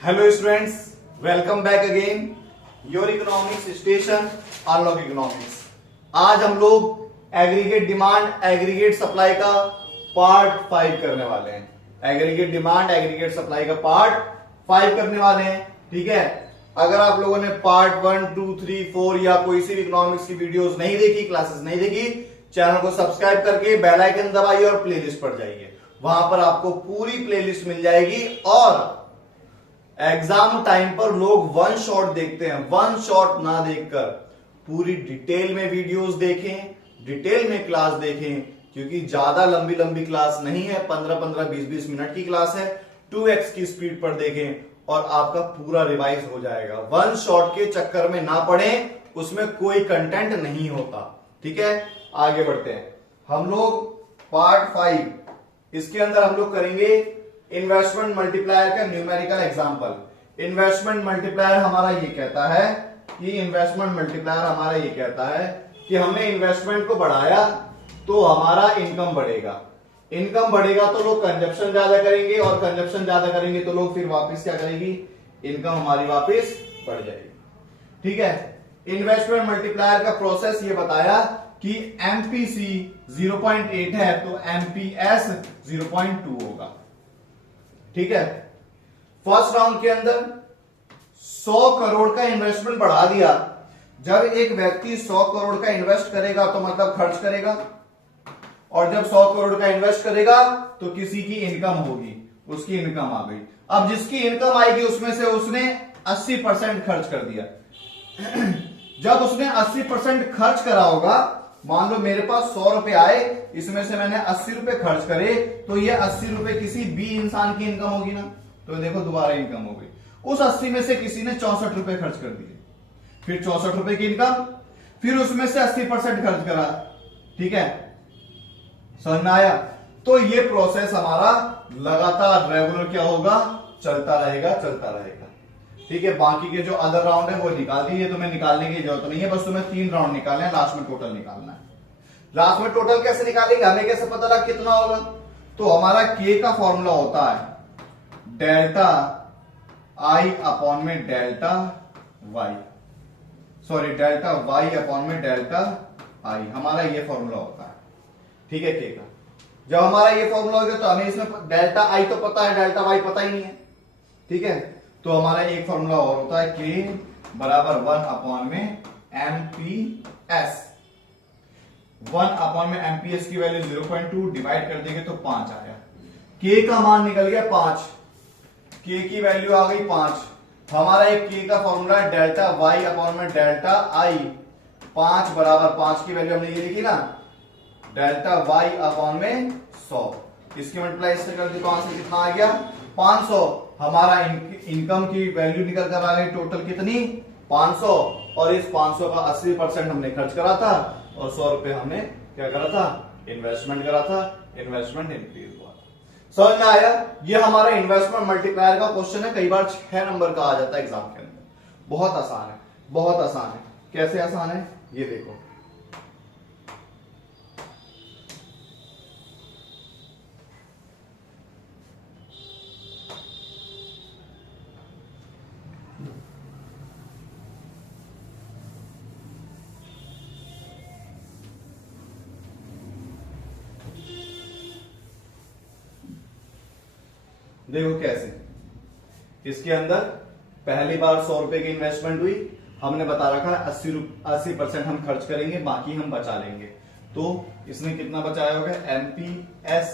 Hello students, welcome back again your economics station unlock economics. आज हम लोग aggregate demand aggregate supply का part 5 करने वाले हैं। एग्रीगेट डिमांड एग्रीगेट सप्लाई का पार्ट 5 करने वाले हैं। ठीक है, अगर आप लोगों ने पार्ट 1, 2, 3, 4 या कोई सी भी इकोनॉमिक्स की वीडियोस नहीं देखी, क्लासेस नहीं देखी, चैनल को सब्सक्राइब करके बेल आइकन दबाइए और प्लेलिस्ट पर जाइए। वहां पर आपको पूरी प्लेलिस्ट मिल जाएगी। और एग्जाम टाइम पर लोग वन शॉट देखते हैं, वन शॉट ना देखकर पूरी डिटेल में वीडियोस देखें, डिटेल में क्लास देखें, क्योंकि ज्यादा लंबी लंबी क्लास नहीं है, 15-15, 20-20 मिनट की क्लास है। 2x की स्पीड पर देखें और आपका पूरा रिवाइज हो जाएगा। वन शॉट के चक्कर में ना पड़े, उसमें कोई कंटेंट नहीं होता। ठीक है, आगे बढ़ते हैं। हम लोग पार्ट 5, इसके अंदर हम लोग करेंगे इन्वेस्टमेंट मल्टीप्लायर का न्यूमेरिकल एग्जांपल। इन्वेस्टमेंट मल्टीप्लायर हमारा ये कहता है कि हमने इन्वेस्टमेंट को बढ़ाया तो हमारा इनकम बढ़ेगा। इनकम बढ़ेगा तो लोग कंजप्शन ज्यादा करेंगे, और कंजप्शन ज्यादा करेंगे तो लोग फिर वापस क्या करेंगी, इनकम हमारी वापस बढ़ जाएगी। ठीक है, इन्वेस्टमेंट मल्टीप्लायर का प्रोसेस ये बताया कि एमपीसी 0.8 है तो एमपीएस 0.2 होगा। ठीक है, फर्स्ट राउंड के अंदर 100 करोड़ का इन्वेस्टमेंट बढ़ा दिया। जब एक व्यक्ति 100 करोड़ का इन्वेस्ट करेगा तो मतलब खर्च करेगा, और जब 100 करोड़ का इन्वेस्ट करेगा तो किसी की इनकम होगी, उसकी इनकम आ गई। अब जिसकी इनकम आएगी उसमें से उसने 80% खर्च कर दिया। जब उसने 80% खर्च करा होगा, मान लो मेरे पास 100 रुपए आए, इसमें से मैंने 80 रुपए खर्च करे, तो ये 80 रुपए किसी बी इंसान की इनकम होगी ना। तो देखो दोबारा इनकम हो गई। उस 80 में से किसी ने 64 रुपए खर्च कर दिए, फिर 64 रुपए की इनकम, फिर उसमें से 80% खर्च करा। ठीक है, समझ में आया? तो ये प्रोसेस हमारा लगातार रेगुलर क्या होगा, चलता रहेगा। ठीक है, बाकी के जो अदर राउंड है वो निकाल दिए, तुम्हें निकालने की जरूरत नहीं है, बस तुम्हें 3 राउंड निकालने हैं, लास्ट में टोटल निकालना है। लास्ट में टोटल कैसे निकालेंगे, हमें कैसे पता लगा कितना होगा? तो हमारा के का फॉर्मूला होता है डेल्टा आई अपॉन में delta Y, delta Y upon में डेल्टा आई, हमारा ये फॉर्मूला होता है। ठीक है, के का जब हमारा ये फॉर्मूला हो गया तो हमें इसमें डेल्टा आई तो पता है, डेल्टा वाई पता ही नहीं है। ठीक है, तो हमारा एक फॉर्मूला और होता है के बराबर 1 अपॉन में एमपीएस। 1 अपॉन में एमपीएस की वैल्यू 0.2 डिवाइड कर देंगे तो 5 आया। के का मान निकल गया 5, के की वैल्यू आ गई 5। हमारा एक के का फॉर्मूला है डेल्टा वाई अपॉन में डेल्टा आई। 5 बराबर 5 की वैल्यू हमने ये लिखी ना, डेल्टा वाई अपॉन में 100। इसकी मल्टीप्लाई इससे कर दी तो आंसर कितना आ गया, 500। हमारा इनकम की वैल्यू निकल कर आ गई टोटल कितनी, 500। और इस 500 का 80% हमने खर्च करा था, और 100 रुपए हमने क्या करा था, इन्वेस्टमेंट करा था। इन्वेस्टमेंट इंक्रीज हुआ। समझ में आया? ये हमारा इन्वेस्टमेंट मल्टीप्लायर का क्वेश्चन है, कई बार 6 नंबर का आ जाता है एग्जाम के अंदर। बहुत आसान है, बहुत आसान है। कैसे आसान है ये देखो। देखो कैसे, इसके अंदर पहली बार 100 रुपए की इन्वेस्टमेंट हुई, हमने बता रखा है 80% हम खर्च करेंगे, बाकी हम बचा लेंगे। तो इसने कितना बचाया होगा, एमपीएस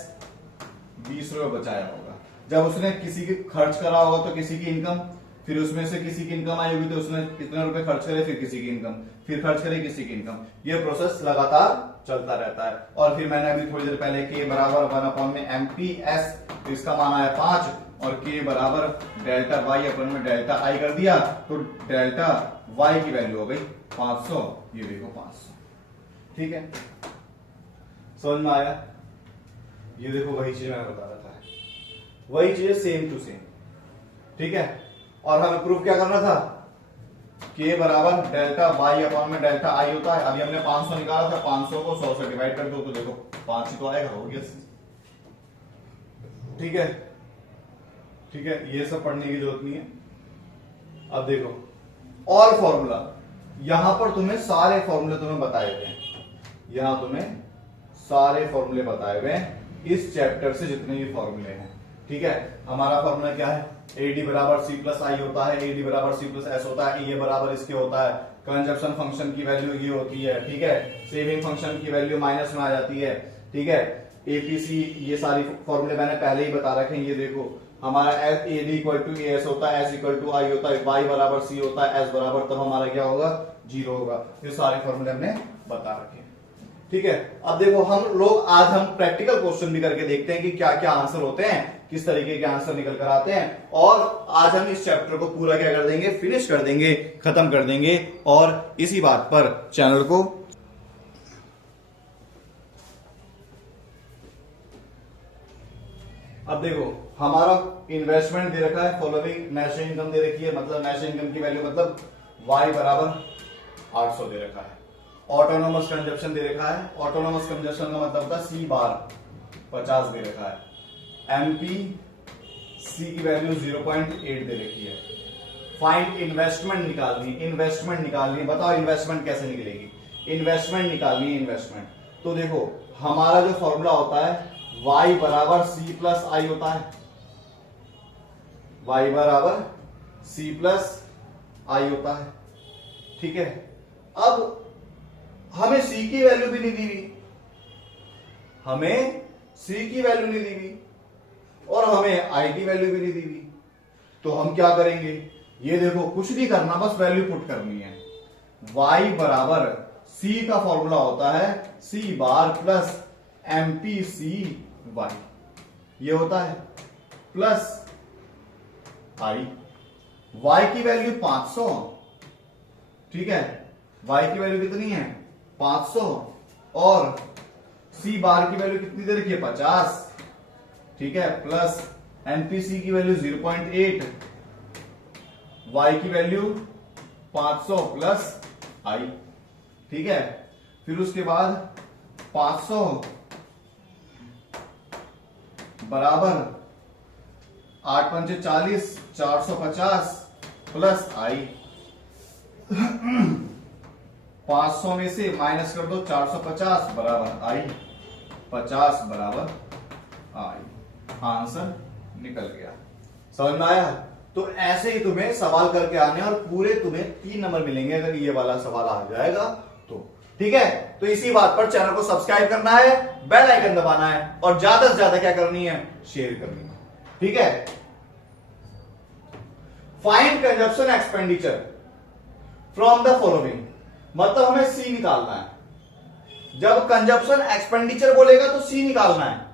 20 रुपए बचाया होगा। जब उसने किसी की खर्च करा होगा तो किसी की इनकम, फिर उसमें से किसी की इनकम आई होगी तो उसने कितने रुपए खर्च करे, फिर किसी की इनकम, फिर खर्च करे किसी की इनकम। ये प्रोसेस लगातार चलता रहता है। और फिर मैंने अभी थोड़ी देर पहले के बराबर 1 अपॉन में एमपीएस, तो इसका मान आया 5, और के बराबर डेल्टा वाई अपॉन में डेल्टा आई कर दिया, तो डेल्टा वाई की वैल्यू हो गई 500। ये देखो 500। ठीक है, समझ में आया? ये देखो वही चीज मैं बता रहा था, वही चीज सेम टू सेम। ठीक है, और हमें प्रूफ क्या करना था, के बराबर डेल्टा वाई अपॉन में डेल्टा आई होता है। अभी हमने 500 निकाला था, 500 को 100 से डिवाइड कर दो तो देखो 5 ही तो आएगा, हो गया। ठीक है, ठीक है, ये सब पढ़ने की जरूरत नहीं है। अब देखो और फॉर्मूला, यहां पर तुम्हें सारे फॉर्मूले तुम्हें बताए हुए हैं, यहां तुम्हें सारे फॉर्मूले बताए हुए हैं इस चैप्टर से जितने भी फॉर्मूले हैं। ठीक है, हमारा फॉर्मूला क्या है, एडी बराबर सी प्लस आई होता है, एडी बराबर सी प्लस एस होता है, ये बराबर इसके होता है, कंजप्शन फंक्शन की वैल्यू ये होती है। ठीक है, सेविंग फंक्शन की वैल्यू माइनस में आ जाती है। ठीक है, एपीसी, ये सारी फॉर्मूले मैंने पहले ही बता रखे हैं। ये देखो हमारा एडी इक्वल टू एस होता है, एस इक्वल टू आई होता है, वाई बराबर सी होता है, एस बराबर तब हमारा क्या होगा, 0 होगा। ये सारे फॉर्मूले हमने बता रखे हैं। ठीक है, अब देखो आज हम प्रैक्टिकल क्वेश्चन भी करके देखते हैं कि क्या क्या आंसर होते हैं, किस तरीके के आंसर निकल कर आते हैं। और आज हम इस चैप्टर को पूरा क्या कर देंगे, फिनिश कर देंगे, खत्म कर देंगे। और इसी बात पर चैनल को अब देखो हमारा इन्वेस्टमेंट दे रखा है, फॉलोइंग नेशनल इनकम दे रखी है, मतलब नेशनल इनकम की वैल्यू मतलब y बराबर 800 दे रखा है। ऑटोनोमस कंजप्शन दे रखा है, ऑटोनोमस कंजप्शन का मतलब था सी बार 50 दे रखा है, एमपी सी की वैल्यू 0.8 दे रखी है। फाइंड इन्वेस्टमेंट निकालनी, इन्वेस्टमेंट निकालनी है, बताओ इन्वेस्टमेंट कैसे निकलेगी, इन्वेस्टमेंट निकालनी है इन्वेस्टमेंट। तो देखो हमारा जो फॉर्मूला होता है y बराबर सी प्लस आई होता है, y बराबर सी प्लस आई होता है। ठीक है, अब हमें c की वैल्यू भी नहीं दी हुई, हमें c की वैल्यू नहीं दी हुई और हमें i की वैल्यू भी नहीं दी हुई। तो हम क्या करेंगे, ये देखो कुछ नहीं करना, बस वैल्यू पुट करनी है। y बराबर c का फॉर्मूला होता है c बार प्लस एमपी सी वाई, ये होता है प्लस आई। y की वैल्यू 500, ठीक है, y की वैल्यू कितनी है 500 और c बार की वैल्यू कितनी दे रखी है 50, ठीक है, प्लस एनपीसी की वैल्यू 0.8, y की वैल्यू 500 प्लस आई। ठीक है, फिर उसके बाद 500 बराबर 8 पंचे 40, 450 प्लस आई। 500 में से माइनस कर दो 450 बराबर आई, 50 बराबर आई। आंसर निकल गया, समझ में आया। तो ऐसे ही तुम्हें सवाल करके आने और पूरे तुम्हें 3 नंबर मिलेंगे अगर ये वाला सवाल आ जाएगा तो। ठीक है, तो इसी बात पर चैनल को सब्सक्राइब करना है, बेल आइकन दबाना है और ज्यादा से ज्यादा क्या करनी है, शेयर करनी है। ठीक है, find consumption expenditure from the following, मतलब हमें सी निकालना है। जब कंजप्शन एक्सपेंडिचर बोलेगा तो सी निकालना है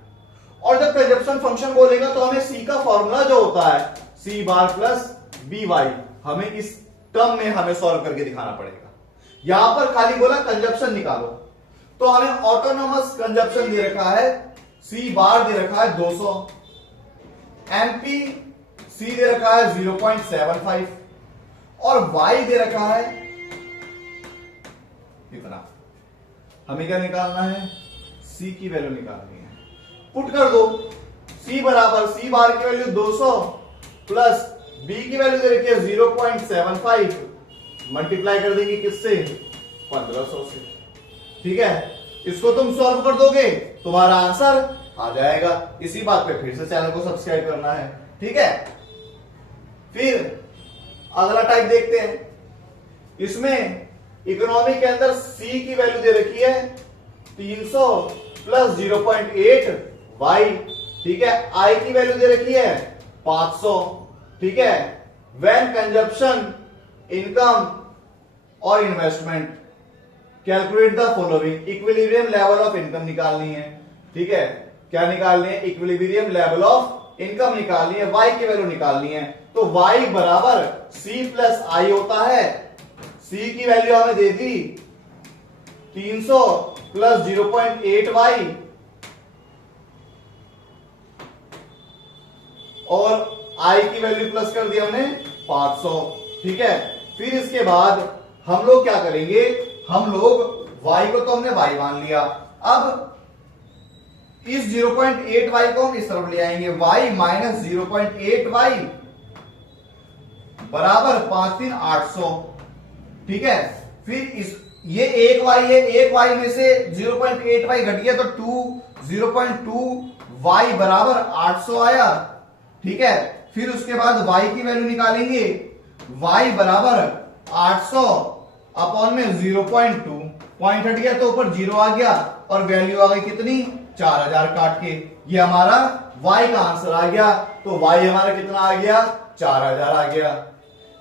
और जब कंजप्शन फंक्शन बोलेगा तो हमें सी का फॉर्मूला जो होता है सी बार प्लस बी वाई, हमें इस टर्म में हमें सॉल्व करके दिखाना पड़ेगा। यहां पर खाली बोला कंजप्शन निकालो, तो हमें ऑटोनोमस कंजप्शन दे रखा है, सी बार दे रखा है 200, एमपी सी दे रखा है 0.75 और वाई दे रखा है इतना। हमें क्या निकालना है, सी की वैल्यू निकालनी है, पुट कर दो। सी बराबर सी बार की वैल्यू 200 प्लस बी की वैल्यू दे रखी है 0.75, मल्टीप्लाई कर देंगे किससे, 1500 से। ठीक है, इसको तुम सॉल्व कर दोगे, तुम्हारा आंसर आ जाएगा। इसी बात पे फिर से चैनल को सब्सक्राइब करना है। ठीक है, फिर अगला टाइप देखते हैं। इसमें इकोनॉमी के अंदर सी की वैल्यू दे रखी है 300 प्लस 0.8 वाई। ठीक है, आई की वैल्यू दे रखी है 500। ठीक है, व्हेन कंजप्शन, इनकम और investment, calculate the following. Equilibrium level of income निकालनी है। ठीक है, क्या निकालनी है, इक्विलिब्रियम लेवल ऑफ इनकम निकालनी है, वाई की वैल्यू निकालनी है। तो वाई बराबर सी प्लस आई होता है। सी की वैल्यू हमें दे दी 300 प्लस 0.8 वाई और आई की वैल्यू प्लस कर दिया हमने 500। ठीक है, फिर इसके बाद हम लोग क्या करेंगे, हम लोग y को तो हमने y मान लिया, अब इस 0.8y को हम इस तरफ ले आएंगे, y माइनस 0.8y बराबर 5 3 800। ठीक है, फिर इस ये एक y है, एक y में से 0.8y घट गया तो 0.2y बराबर 800 आया। ठीक है, फिर उसके बाद y की वैल्यू निकालेंगे, y बराबर 800 अपॉन में 0.2, पॉइंट हट गया तो ऊपर 0 आ गया और वैल्यू आ गई कितनी 4000 काट के। ये हमारा y का आंसर आ गया। तो y हमारा कितना आ गया 4000 आ गया।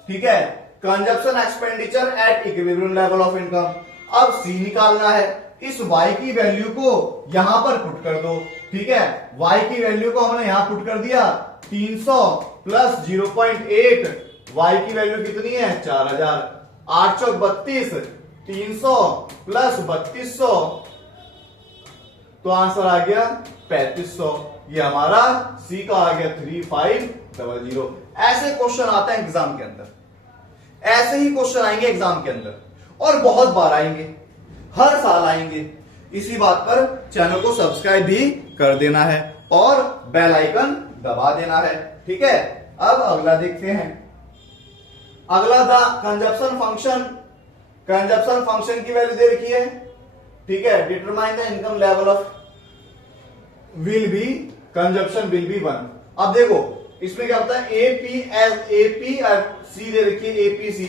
ठीक है, consumption expenditure at equilibrium level of income. अब C निकालना है, इस y की वैल्यू को यहां पर पुट कर दो। ठीक है, y की वैल्यू को हमने यहां पुट कर दिया 300 प्लस 0.8, y की वैल्यू कितनी है 4000, 8 चौक 32, 300 प्लस 3200 तो आंसर आ गया 3500। ये हमारा C का आ गया 3500। ऐसे क्वेश्चन आते हैं एग्जाम के अंदर, ऐसे ही क्वेश्चन आएंगे एग्जाम के अंदर और बहुत बार आएंगे, हर साल आएंगे। इसी बात पर चैनल को सब्सक्राइब भी कर देना है और बेल आइकन दबा देना है। ठीक है, अब अगला देखते हैं। अगला था कंजप्शन फंक्शन। कंजप्शन फंक्शन की वैल्यू दे रखी है। ठीक है, determine the income level of will be consumption will be 1। अब देखो इसमें क्या होता है, एपी सी दे रखी है, एपीसी